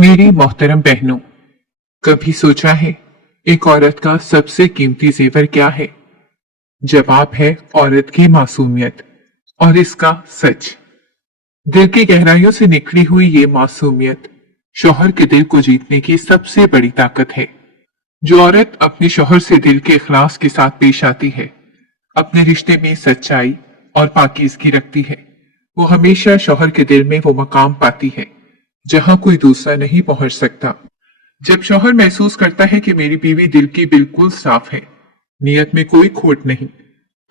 मेरी मोहतरम बहनों, कभी सोचा है एक औरत का सबसे कीमती जेवर क्या है? जवाब है औरत की मासूमियत और इसका सच। दिल की गहराइयों से निकली हुई ये मासूमियत शौहर के दिल को जीतने की सबसे बड़ी ताकत है। जो औरत अपने शौहर से दिल के इखलास के साथ पेश आती है, अपने रिश्ते में सच्चाई और पाकीज़गी रखती है, वो हमेशा शौहर के दिल में वो मकाम पाती है जहां कोई दूसरा नहीं पहुंच सकता। जब शौहर महसूस करता है कि मेरी बीवी दिल की बिल्कुल साफ है, नियत में कोई खोट नहीं,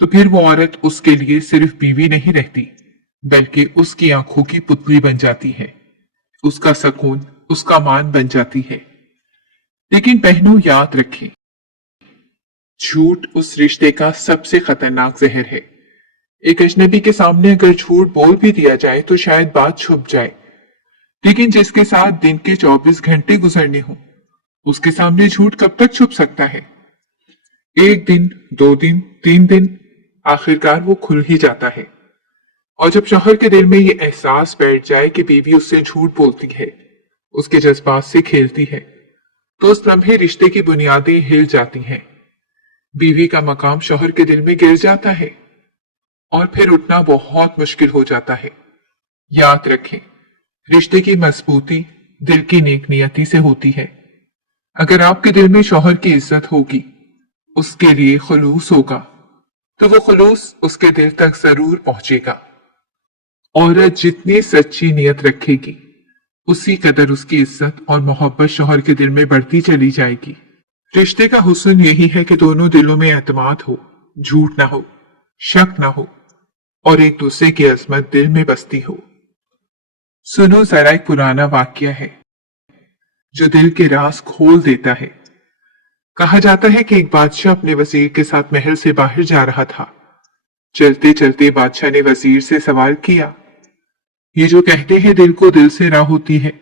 तो फिर वो औरत उसके लिए सिर्फ बीवी नहीं रहती, बल्कि उसकी आंखों की पुतली बन जाती है, उसका सकून, उसका मान बन जाती है। लेकिन बहनों, याद रखें, झूठ उस रिश्ते का सबसे खतरनाक जहर है। एक अजनबी के सामने अगर झूठ बोल भी दिया जाए तो शायद बात छुप जाए, लेकिन जिसके साथ दिन के 24 घंटे गुजरने हो, उसके सामने झूठ कब तक छुप सकता है? एक दिन, 2 दिन, 3 दिन, आखिरकार वो खुल ही जाता है। और जब शौहर के दिल में ये एहसास बैठ जाए कि बीवी उससे झूठ बोलती है, उसके जज्बात से खेलती है, तो उस लम्हे रिश्ते की बुनियादें हिल जाती हैं। बीवी का मकाम शौहर के दिल में गिर जाता है और फिर उठना बहुत मुश्किल हो जाता है। याद रखें, रिश्ते की मजबूती दिल की नेक नियति से होती है। अगर आपके दिल में शौहर की इज्जत होगी, उसके लिए खुलूस होगा, तो वो खुलूस उसके दिल तक जरूर पहुंचेगा। औरत जितनी सच्ची नियत रखेगी, उसी कदर उसकी इज्जत और मोहब्बत शौहर के दिल में बढ़ती चली जाएगी। रिश्ते का हुस्न यही है कि दोनों दिलों में एतमाद हो, झूठ ना हो, शक ना हो और एक दूसरे की अजमत दिल में बसती हो। सुनो, जरा एक पुराना वाक्य है जो दिल के राज खोल देता है। कहा जाता है कि एक बादशाह अपने वजीर के साथ महल से बाहर जा रहा था। चलते चलते बादशाह ने वजीर से सवाल किया, ये जो कहते हैं दिल को दिल से राह होती है,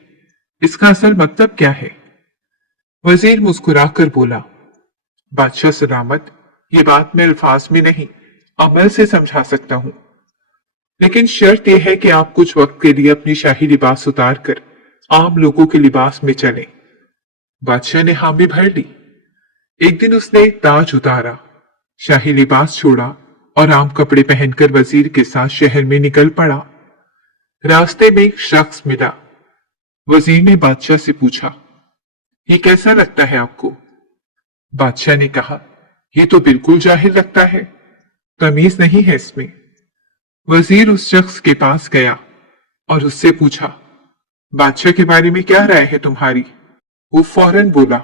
इसका असल मतलब क्या है? वजीर मुस्कुराकर बोला, बादशाह सलामत, ये बात मैं अल्फाज में नहीं, अमल से समझा सकता हूं, लेकिन शर्त यह है कि आप कुछ वक्त के लिए अपनी शाही लिबास उतार कर आम लोगों के लिबास में चलें। बादशाह ने हामी भर ली। एक दिन उसने एक ताज उतारा, शाही लिबास छोड़ा और आम कपड़े पहनकर वजीर के साथ शहर में निकल पड़ा। रास्ते में एक शख्स मिला। वजीर ने बादशाह से पूछा, ये कैसा लगता है आपको? बादशाह ने कहा, ये तो बिल्कुल जाहिल लगता है, तमीज नहीं है इसमें। वजीर उस शख्स के पास गया और उससे पूछा, बादशाह के बारे में क्या राय है तुम्हारी? वो फौरन बोला,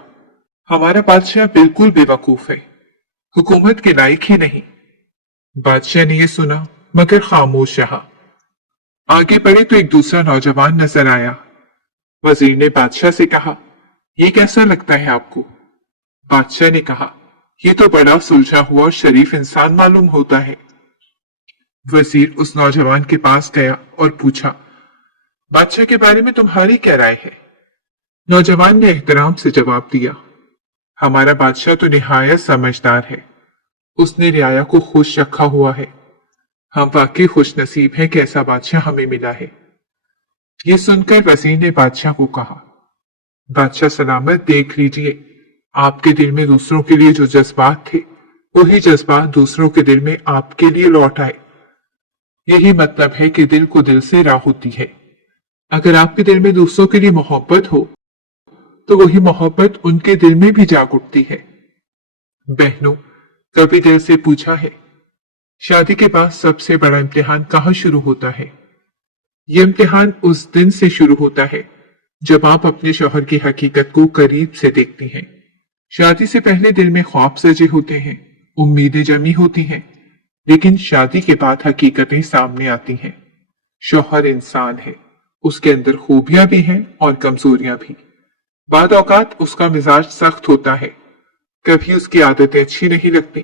हमारा बादशाह बिल्कुल बेवकूफ है, हुकूमत के लायक ही नहीं। बादशाह ने यह सुना मगर खामोश रहा। आगे बढ़े तो एक दूसरा नौजवान नजर आया। वजीर ने बादशाह से कहा, यह कैसा लगता है आपको? बादशाह ने कहा, यह तो बड़ा सुलझा हुआ और शरीफ इंसान मालूम होता है। वजीर उस नौजवान के पास गया और पूछा, बादशाह के बारे में तुम्हारी क्या राय है? नौजवान ने एहतराम से जवाब दिया, हमारा बादशाह तो निहायत समझदार है, उसने रियाया को खुश रखा हुआ है। हम वाकई खुश नसीब हैं कि ऐसा बादशाह हमें मिला है। ये सुनकर वजीर ने बादशाह को कहा, बादशाह सलामत, देख लीजिए, आपके दिल में दूसरों के लिए जो जज्बात थे, वही जज्बात दूसरों के दिल में आपके लिए लौट आए। यही मतलब है कि दिल को दिल से राह होती है। अगर आपके दिल में दूसरों के लिए मोहब्बत हो, तो वही मोहब्बत उनके दिल में भी जाग उठती है। बहनों, कभी दिल से पूछा है, शादी के बाद सबसे बड़ा इम्तिहान कहाँ शुरू होता है? ये इम्तिहान उस दिन से शुरू होता है जब आप अपने शौहर की हकीकत को करीब से देखती हैं। शादी से पहले दिल में ख्वाब सजे होते हैं, उम्मीदें जमी होती हैं, लेकिन शादी के बाद हकीकतें सामने आती हैं। शौहर इंसान है, उसके अंदर खूबियां भी हैं और कमजोरियां भी। बाद औकात उसका मिजाज सख्त होता है, कभी उसकी आदतें अच्छी नहीं लगती,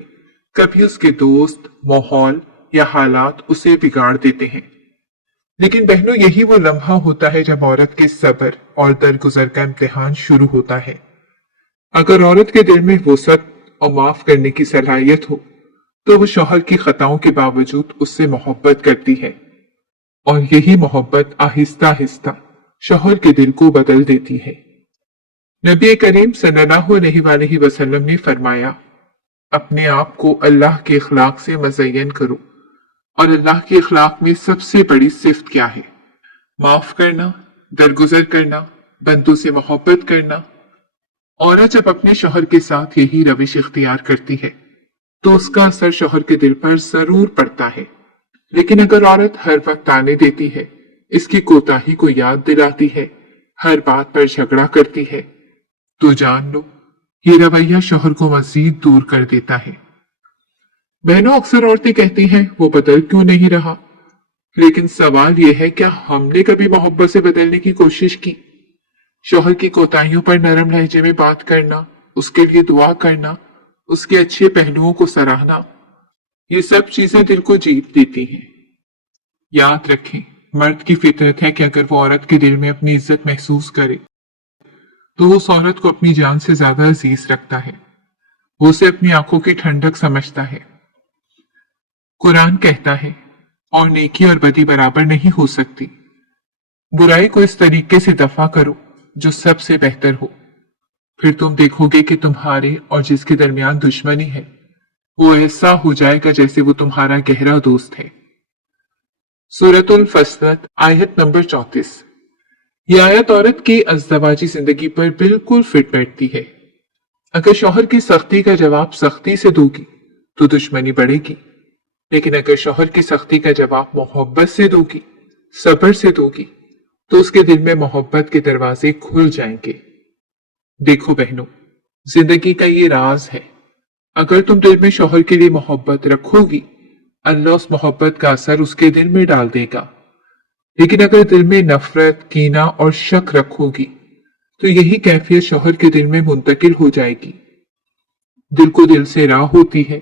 कभी उसके दोस्त, माहौल या हालात उसे बिगाड़ देते हैं। लेकिन बहनों, यही वो लम्हा होता है जब औरत के सब्र और दरगुजर का इम्तिहान शुरू होता है। अगर औरत के दिल में वुसअत और माफ करने की सलाहियत हो, तो वो शौहर की खताओं के बावजूद उससे मोहब्बत करती है, और यही मोहब्बत आहिस्ता आहिस्ता शौहर के दिल को बदल देती है। नबी करीम सल्लल्लाहु अलैहि वसल्लम ने फरमाया, अपने आप को अल्लाह के अखलाक से मज़य्यन करो। और अल्लाह के अखलाक में सबसे बड़ी सिफ्त क्या है? माफ करना, दरगुजर करना, बंदों से मोहब्बत करना। औरत जब अपने शौहर के साथ यही रविश इख्तियार करती है तो उसका असर शौहर के दिल पर जरूर पड़ता है। लेकिन अगर औरत हर वक्त ताने देती है, इसकी कोताही को याद दिलाती है, हर बात पर झगड़ा करती है, तो जान लो ये रवैया शौहर को मजीद दूर कर देता है। बहनों, अक्सर औरतें कहती हैं वो बदल क्यों नहीं रहा, लेकिन सवाल यह है क्या हमने कभी मोहब्बत से बदलने की कोशिश की? शौहर की कोताहियों पर नरम लहजे में बात करना, उसके लिए दुआ करना, उसके अच्छे पहलुओं को सराहना, ये सब चीजें दिल को जीत देती हैं। याद रखें, मर्द की फितरत है कि अगर वो औरत के दिल में अपनी इज्जत महसूस करे तो वो उस औरत को अपनी जान से ज्यादा अजीज रखता है, वो उसे अपनी आंखों की ठंडक समझता है। कुरान कहता है, और नेकी और बदी बराबर नहीं हो सकती। बुराई को इस तरीके से दफा करो जो सबसे बेहतर हो, फिर तुम देखोगे कि तुम्हारे और जिसके दरमियान दुश्मनी है वो ऐसा हो जाएगा जैसे वो तुम्हारा गहरा दोस्त है। सूरतुल फसलत आयत नंबर 34। यह आयत औरत की अज़दवाजी जिंदगी पर बिल्कुल फिट बैठती है। अगर शौहर की सख्ती का जवाब सख्ती से दोगी तो दुश्मनी बढ़ेगी, लेकिन अगर शौहर की सख्ती का जवाब मोहब्बत से दोगी, सब्र से दोगी, तो उसके दिल में मोहब्बत के दरवाजे खुल जाएंगे। देखो बहनों, जिंदगी का ये राज है, अगर तुम दिल में शौहर के लिए मोहब्बत रखोगी, अल्लाह उस मोहब्बत का असर उसके दिल में डाल देगा। लेकिन अगर दिल में नफरत, कीना और शक रखोगी तो यही कैफियत शौहर के दिल में मुंतकिल हो जाएगी। दिल को दिल से राह होती है,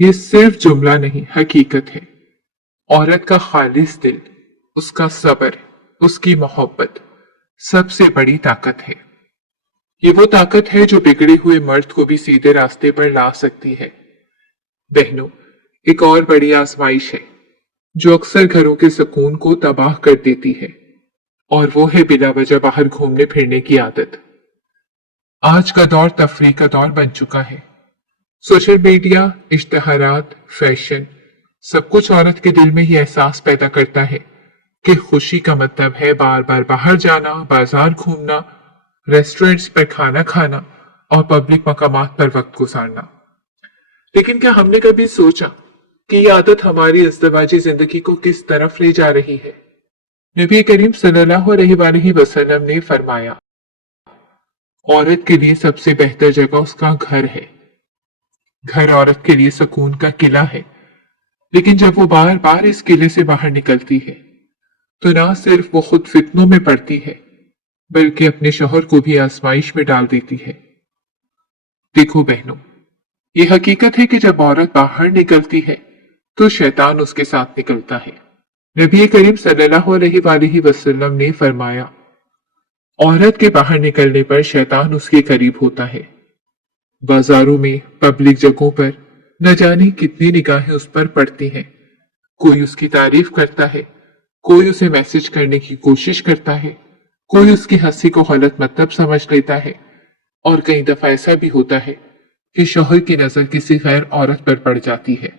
ये सिर्फ जुमला नहीं हकीकत है। औरत का खालिस दिल, उसका सब्र, उसकी मोहब्बत सबसे बड़ी ताकत है। ये वो ताकत है जो बिगड़े हुए मर्द को भी सीधे रास्ते पर ला सकती है। बहनों, एक और बड़ी आजमाइश है जो अक्सर घरों के सुकून को तबाह कर देती है, और वो है बिला वजह बाहर घूमने फिरने की आदत। आज का दौर तफरीह का दौर बन चुका है। सोशल मीडिया, इश्तहारात, फैशन, सब कुछ औरत के दिल में ही एहसास पैदा करता है कि खुशी का मतलब है बार बार बाहर जाना, बाजार घूमना, रेस्टोरेंट्स पर खाना खाना और पब्लिक मकामात पर वक्त गुजारना। लेकिन क्या हमने कभी सोचा कि यह आदत हमारी इज़्दिवाजी जिंदगी को किस तरफ ले जा रही है? नबी करीम सल्लल्लाहु अलैहि वसल्लम ने फरमाया, औरत के लिए सबसे बेहतर जगह उसका घर है। घर औरत के लिए सुकून का किला है, लेकिन जब वो बार बार इस किले से बाहर निकलती है तो ना सिर्फ वो खुद फितनों में पड़ती है, बल्कि अपने शौहर को भी आजमाइश में डाल देती है। देखो बहनों, ये हकीकत है कि जब औरत बाहर निकलती है तो शैतान उसके साथ निकलता है। नबी करीम सल्लल्लाहु अलैहि वसल्लम ने फरमाया, औरत के बाहर निकलने पर शैतान उसके करीब होता है। बाजारों में, पब्लिक जगहों पर न जाने कितनी निगाहें उस पर पड़ती हैं। कोई उसकी तारीफ करता है, कोई उसे मैसेज करने की कोशिश करता है, कोई उसकी हंसी को गलत मतलब समझ लेता है, और कई दफा ऐसा भी होता है कि शौहर की नजर किसी गैर औरत पर पड़ जाती है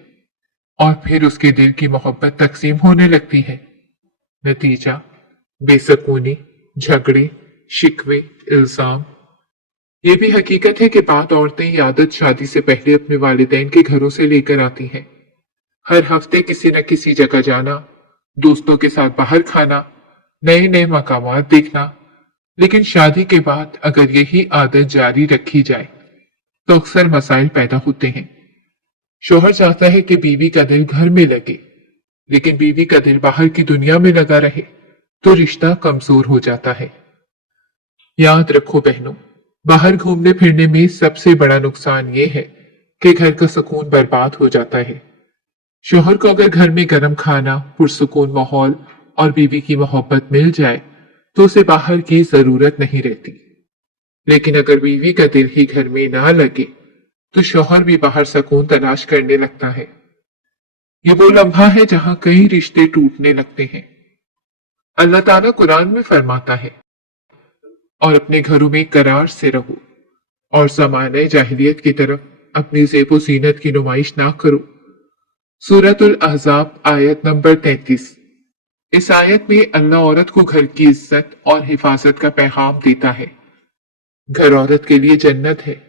और फिर उसके दिल की मोहब्बत तकसीम होने लगती है। नतीजा बेसकूनी, झगड़े, शिकवे, इल्जाम। ये भी हकीकत है कि बाद औरतें ये आदत शादी से पहले अपने वालिदैन के घरों से लेकर आती हैं। हर हफ्ते किसी न किसी जगह जाना, दोस्तों के साथ बाहर खाना, नए नए मकामात देखना। लेकिन शादी के बाद अगर यही आदत जारी रखी जाए तो अक्सर मसाइल पैदा होते हैं। शौहर चाहता है कि बीवी का दिल घर में लगे, लेकिन बीवी का दिल बाहर की दुनिया में लगा रहे तो रिश्ता कमजोर हो जाता है। याद रखो बहनों, बाहर घूमने फिरने में सबसे बड़ा नुकसान ये है कि घर का सुकून बर्बाद हो जाता है। शौहर को अगर घर में गर्म खाना, पुरसुकून माहौल और बीवी की मोहब्बत मिल जाए तो उसे बाहर की जरूरत नहीं रहती। लेकिन अगर बीवी का दिल ही घर में ना लगे तो शौहर भी बाहर सुकून तलाश करने लगता है। ये वो लम्हा है जहां कई रिश्ते टूटने लगते हैं। अल्लाह ताला कुरान में फरमाता है, और अपने घरों में करार से रहो और ज़माने जाहिलियत की तरफ अपनी ज़ेबो ज़ीनत की नुमाइश ना करो। सूरतुल अहज़ाब आयत नंबर 33। इस आयत में अल्लाह औरत को घर की इज्जत और हिफाजत का पैगाम देता है। घर औरत के लिए जन्नत है,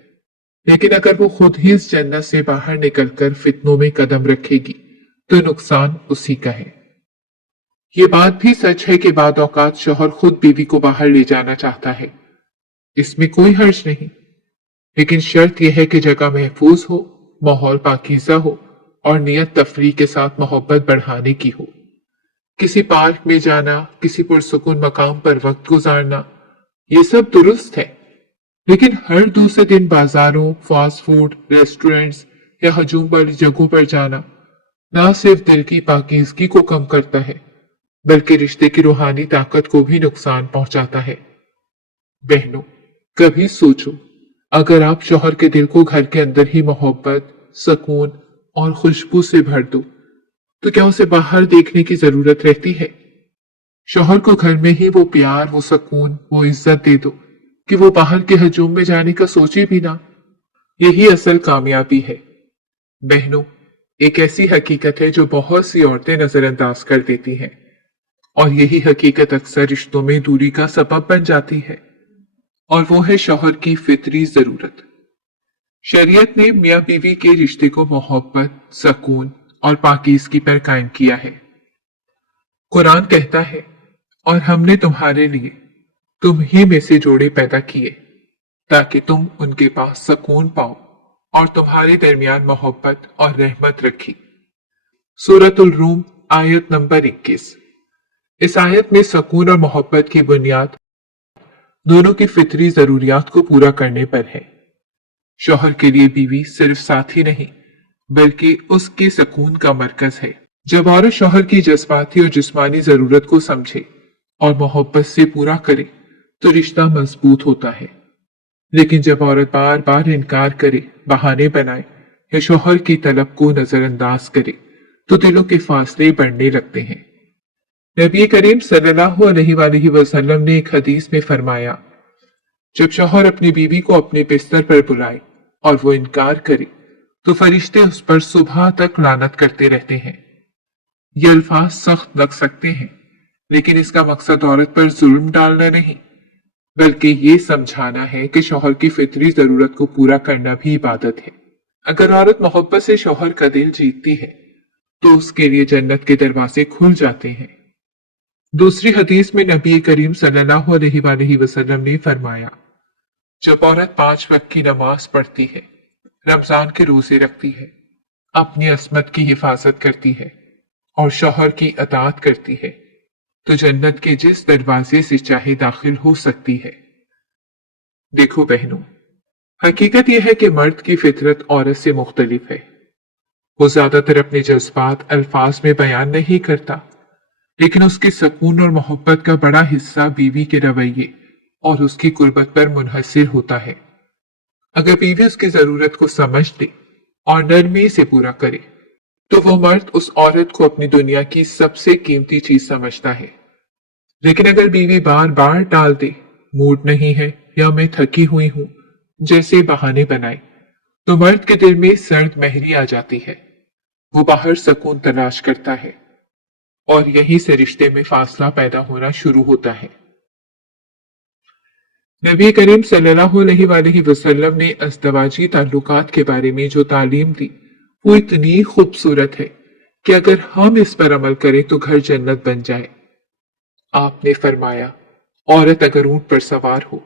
लेकिन अगर वो खुद ही इस जन्नत से बाहर निकलकर फितनों में कदम रखेगी तो नुकसान उसी का है। ये बात भी सच है कि बाद औकात शौहर खुद बीवी को बाहर ले जाना चाहता है, इसमें कोई हर्ज नहीं, लेकिन शर्त यह है कि जगह महफूज हो, माहौल पाकीज़ा हो और नियत तफरीह के साथ मोहब्बत बढ़ाने की हो। किसी पार्क में जाना, किसी पुरसुकून मकाम पर वक्त गुजारना, ये सब दुरुस्त है, लेकिन हर दूसरे दिन बाजारों, फास्ट फूड रेस्टोरेंट्स या हजूम वाली जगहों पर जाना ना सिर्फ दिल की पाकीज़गी को कम करता है, बल्कि रिश्ते की रूहानी ताकत को भी नुकसान पहुंचाता है। बहनों, कभी सोचो, अगर आप शौहर के दिल को घर के अंदर ही मोहब्बत, सुकून और खुशबू से भर दो, तो क्या उसे बाहर देखने की जरूरत रहती है? शौहर को घर में ही वो प्यार, वो सुकून, वो इज्जत दे दो कि वो बाहर के हजूम में जाने का सोचे भी ना। यही असल कामयाबी है। बहनों, एक ऐसी हकीकत है जो बहुत सी औरतें नजरअंदाज कर देती हैं, और यही हकीकत अक्सर रिश्तों में दूरी का सबब बन जाती है, और वो है शौहर की फितरी जरूरत। शरीयत ने मियां बीवी के रिश्ते को मोहब्बत, सुकून और पाकीज़गी पर कायम किया है। कुरान कहता है, और हमने तुम्हारे लिए तुम ही में से जोड़े पैदा किए ताकि तुम उनके पास सुकून पाओ और तुम्हारे दरमियान मोहब्बत और रहमत रखी। सूरतुल रूम आयत नंबर 21। इस आयत में सुकून और मोहब्बत की बुनियाद दोनों की फितरी जरूरियात को पूरा करने पर है। शौहर के लिए बीवी सिर्फ साथी नहीं, बल्कि उसके सुकून का मरकज है। जब औरत शौहर की जज्बाती और जिस्मानी जरूरत को समझे और मोहब्बत से पूरा करे तो रिश्ता मजबूत होता है। लेकिन जब औरत बार बार इनकार करे, बहाने बनाए या शौहर की तलब को नजरअंदाज करे तो दिलों के फासले बढ़ने लगते हैं। नबी करीम सल्लल्लाहु अलैहि वसल्लम ने एक हदीस में फरमाया, जब शौहर अपनी बीवी को अपने बिस्तर पर बुलाए और वो इनकार करे तो फरिश्ते उस पर सुबह तक लानत करते रहते हैं। ये अल्फाज सख्त लग सकते हैं, लेकिन इसका मकसद औरत पर जुल्म डालना नहीं, बल्कि ये समझाना है कि शौहर की फितरी जरूरत को पूरा करना भी इबादत है। अगर औरत मोहब्बत से शौहर का दिल जीतती है तो उसके लिए जन्नत के दरवाजे खुल जाते हैं। दूसरी हदीस में नबी करीम सल्लल्लाहु अलैहि वसल्लम ने फरमाया, जब औरत 5 वक्त की नमाज पढ़ती है, रमजान के रोजे रखती है, अपनी अस्मत की हिफाजत करती है और शौहर की अताअत करती है, तो जन्नत के जिस दरवाजे से चाहे दाखिल हो सकती है। देखो बहनों, हकीकत यह है कि मर्द की फितरत औरत से मुख्तलिफ है। वो ज्यादातर अपने जज्बात अल्फाज में बयान नहीं करता, लेकिन उसके सुकून और मोहब्बत का बड़ा हिस्सा बीवी के रवैये और उसकी कुर्बत पर मुनहसिर होता है। अगर बीवी उसकी जरूरत को समझ ले और नरमी से पूरा करे तो वो मर्द उस औरत को अपनी दुनिया की सबसे कीमती चीज समझता है। लेकिन अगर बीवी बार बार टाल दे, मूड नहीं है या मैं थकी हुई हूं जैसे बहाने बनाए, तो मर्द के दिल में सर्द महरी आ जाती है। वो बाहर सुकून तलाश करता है और यहीं से रिश्ते में फासला पैदा होना शुरू होता है। नबी करीम सल्लल्लाहु अलैहि वसल्लम ने अज़दवाजी ताल्लुकात के बारे में जो तालीम दी वो इतनी खूबसूरत है कि अगर हम इस पर अमल करें तो घर जन्नत बन जाए। आपने फरमाया, औरत अगर ऊंट पर सवार हो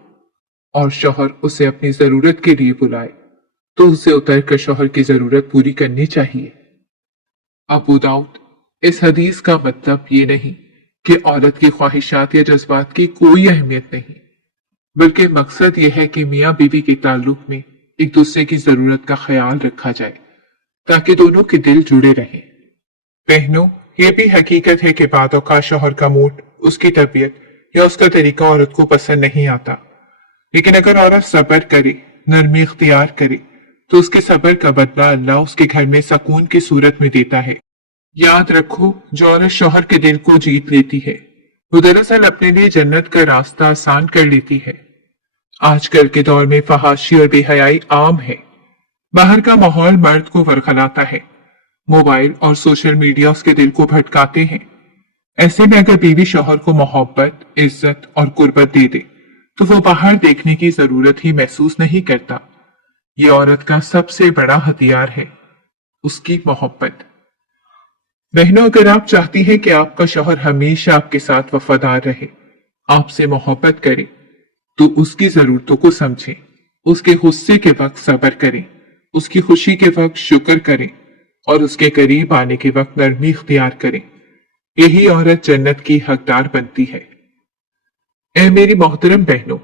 और शौहर उसे अपनी जरूरत के लिए बुलाए तो उसे उतरकर शौहर की जरूरत पूरी करनी चाहिए। अबू दाऊद, इस हदीस का मतलब ये नहीं कि औरत की ख्वाहिशात या जज्बात की कोई अहमियत नहीं, बल्कि मकसद यह है कि मियाँ बीवी के ताल्लुक में एक दूसरे की जरूरत का ख्याल रखा जाए ताकि दोनों के दिल जुड़े रहें। बहनों, ये भी हकीकत है कि बाद औक़ात शौहर का मूड, उसकी तबीयत या उसका तरीका औरत को पसंद नहीं आता, लेकिन अगर औरत सब्र करे, नरमी इख्तियार करे तो उसके सब्र का बदला अल्लाह उसके घर में सुकून की सूरत में देता है। याद रखो, जो औरत शौहर के दिल को जीत लेती है वो दरअसल अपने लिए जन्नत का रास्ता आसान कर लेती है। आजकल के दौर में फहाशी और बेहयाई आम है। बाहर का माहौल मर्द को वरखलाता है। मोबाइल और सोशल मीडिया उसके दिल को भटकाते हैं। ऐसे में अगर बीवी शौहर को मोहब्बत, इज्जत और कुर्बत दे दे तो वो बाहर देखने की जरूरत ही महसूस नहीं करता। ये औरत का सबसे बड़ा हथियार है, उसकी मोहब्बत। बहनों, अगर आप चाहती हैं कि आपका शौहर हमेशा आपके साथ वफादार रहे, आपसे मोहब्बत करे, तो उसकी जरूरतों को समझें, उसके गुस्से के वक्त सब्र करें, उसकी खुशी के वक्त शुक्र करें और उसके करीब आने के वक्त नरमी इख्तियार करें। यही औरत जन्नत की हकदार बनती है। ऐ मेरी मोहतरम बहनों,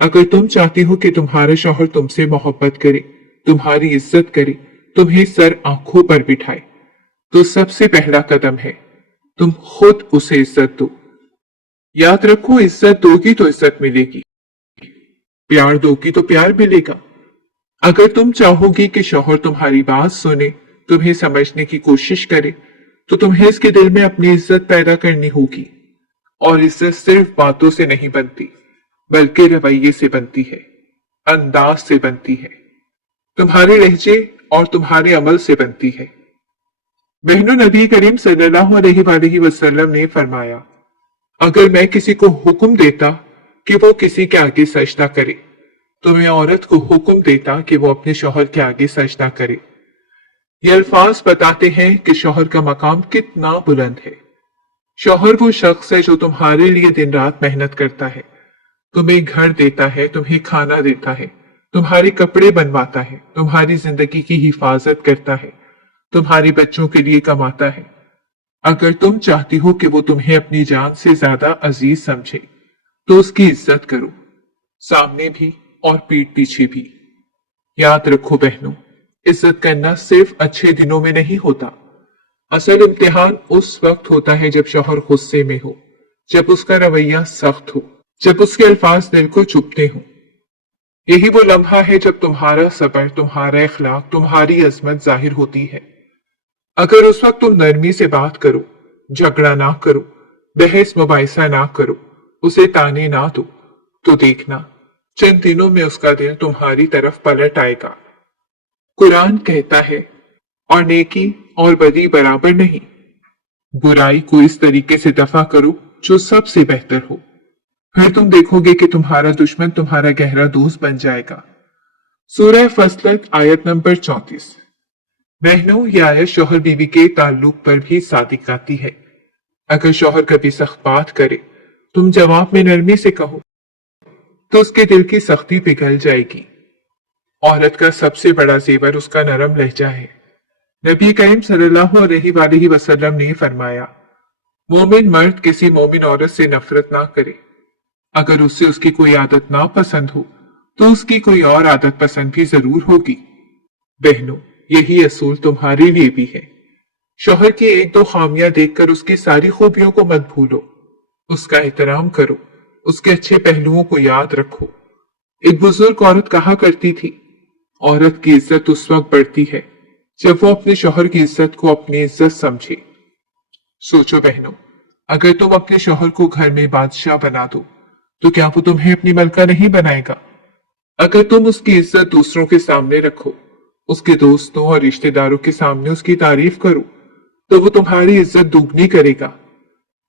अगर तुम चाहती हो कि तुम्हारा शौहर तुमसे मोहब्बत करे, तुम्हारी इज्जत करे, तुम्हें सर आंखों पर बिठाए, तो सबसे पहला कदम है तुम खुद उसे इज्जत दो। याद रखो, इज्जत दोगी तो इज्जत मिलेगी, प्यार दोगी तो प्यार मिलेगा। अगर तुम चाहोगी कि शौहर तुम्हारी बात सुने, तुम्हें समझने की कोशिश करे, तो तुम्हें इसके दिल में अपनी इज्जत पैदा करनी होगी। और इज्जत सिर्फ बातों से नहीं बनती, बल्कि रवैये से बनती है, अंदाज से बनती है, तुम्हारे लहजे और तुम्हारे अमल से बनती है। बहनों, नबी करीम सल्लल्लाहु अलैहि वसल्लम ने फरमाया, अगर मैं किसी को हुक्म देता कि वो किसी के आगे सजदा करे, तो मैं औरत को हुक्म देता कि वो अपने शौहर के आगे सजदा करे। ये अल्फाज बताते हैं कि शौहर का मकाम कितना बुलंद है। शौहर वो शख्स है जो तुम्हारे लिए दिन रात मेहनत करता है, तुम्हें घर देता है, तुम्हें खाना देता है, तुम्हारे कपड़े बनवाता है, तुम्हारी जिंदगी की हिफाजत करता है, तुम्हारे बच्चों के लिए कमाता है। अगर तुम चाहती हो कि वो तुम्हें अपनी जान से ज्यादा अजीज समझे, तो उसकी इज्जत करो, सामने भी और पीठ पीछे भी। याद रखो बहनों, इज्जत करना सिर्फ अच्छे दिनों में नहीं होता। असल इम्तिहान उस वक्त होता है जब शौहर गुस्से में हो, जब उसका रवैया सख्त हो, जब उसके अल्फाज दिल को चुभते हो। यही वो लम्हा है जब तुम्हारा सब्र, तुम्हारा इखलाक, तुम्हारी अजमत जाहिर होती है। अगर उस वक्त तुम नरमी से बात करो, झगड़ा ना करो, बहस मुबाहिसा ना करो, उसे ताने ना दो, तो देखना चंद दिनों में उसका दिल तुम्हारी तरफ पलट आएगा। कुरान कहता है, और नेकी और बदी बराबर नहीं, बुराई को इस तरीके से दफा करो जो सबसे बेहतर हो, फिर तुम देखोगे कि तुम्हारा दुश्मन तुम्हारा गहरा दोस्त बन जाएगा। सूरह फसलत आयत नंबर 34। बहनों, यह आयत शौहर बीवी के ताल्लुक पर भी सादिक आती है। अगर शौहर कभी सख्त बात करे, तुम जवाब में नरमी से कहो, तो उसके दिल की सख्ती पिघल जाएगी। औरत का सबसे बड़ा जेवर उसका नरम लहजा है। नबी करीम सल्लल्लाहु अलैहि वसल्लम ने फरमाया, मोमिन मर्द किसी मोमिन औरत से नफरत ना करे। अगर उससे उसकी कोई आदत ना पसंद हो, तो उसकी कोई और आदत पसंद भी जरूर होगी। बहनों, यही असूल तुम्हारे लिए भी है। शौहर की एक दो खामियां देखकर उसकी सारी खूबियों को मत भूलो, उसका एहतराम करो, उसके अच्छे पहलुओं को याद रखो। एक बुजुर्ग औरत कहा करती थी, औरत की इज्जत उस वक्त बढ़ती है जब वो अपने शौहर की इज्जत को अपनी इज्जत समझे। सोचो बहनों, अगर तुम अपने शौहर को घर में बादशाह बना दो, तो क्या वो तुम्हें अपनी मलका नहीं बनाएगा? अगर तुम उसकी इज्जत दूसरों के सामने रखो, उसके दोस्तों और रिश्तेदारों के सामने उसकी तारीफ करो, तो वो तुम्हारी इज्जत दुगनी करेगा।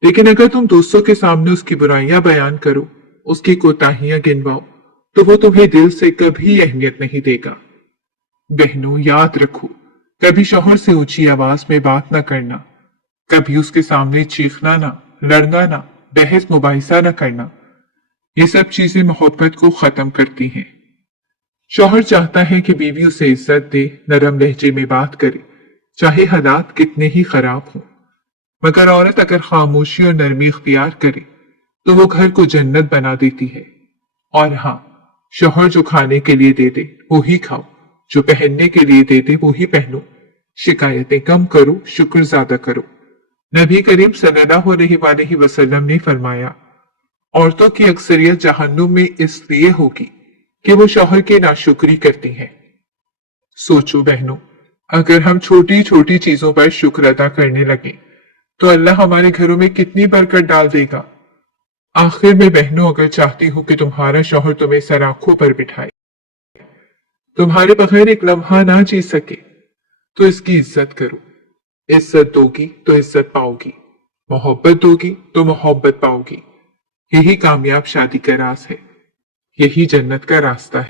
लेकिन अगर तुम दोस्तों के सामने उसकी बुराइयां बयान करो, उसकी कोताहियां गिनवाओ, तो वो तुम्हें दिल से कभी अहमियत नहीं देगा। बहनों, याद रखो, कभी शौहर से ऊंची आवाज में बात ना करना, कभी उसके सामने चीखना ना, लड़ना ना, बहस मुबाहिसा ना करना। ये सब चीजें मोहब्बत को खत्म करती हैं। शौहर चाहता है कि बीवी उसे इज्जत दे, नरम लहजे में बात करे, चाहे हालात कितने ही खराब हों। मगर औरत अगर खामोशी और नरमी इख्तियार करे, तो वो घर को जन्नत बना देती है। और हाँ, शौहर जो खाने के लिए दे दे वो ही खाओ, जो पहनने के लिए दे दे वो ही पहनो। शिकायतें कम करो, शुक्र ज्यादा करो। नबी करीम सल्लल्लाहु अलैहि वसल्लम ने फरमाया, औरतों की अक्सरियत जहन्नुम में इसलिए होगी कि वो शौहर की नाशुक्री करती हैं। सोचो बहनों, अगर हम छोटी छोटी चीजों पर शुक्र अदा करने लगे, तो अल्लाह हमारे घरों में कितनी बरकत डाल देगा। आखिर में बहनों, अगर चाहती हूँ कि तुम्हारा शौहर तुम्हें सर आंखों पर बिठाए, तुम्हारे बगैर एक लम्हा ना जी सके, तो इसकी इज्जत करो। इज्जत दोगी तो इज्जत पाओगी, मोहब्बत दोगी तो मोहब्बत पाओगी। यही कामयाब शादी का राज है, यही जन्नत का रास्ता है।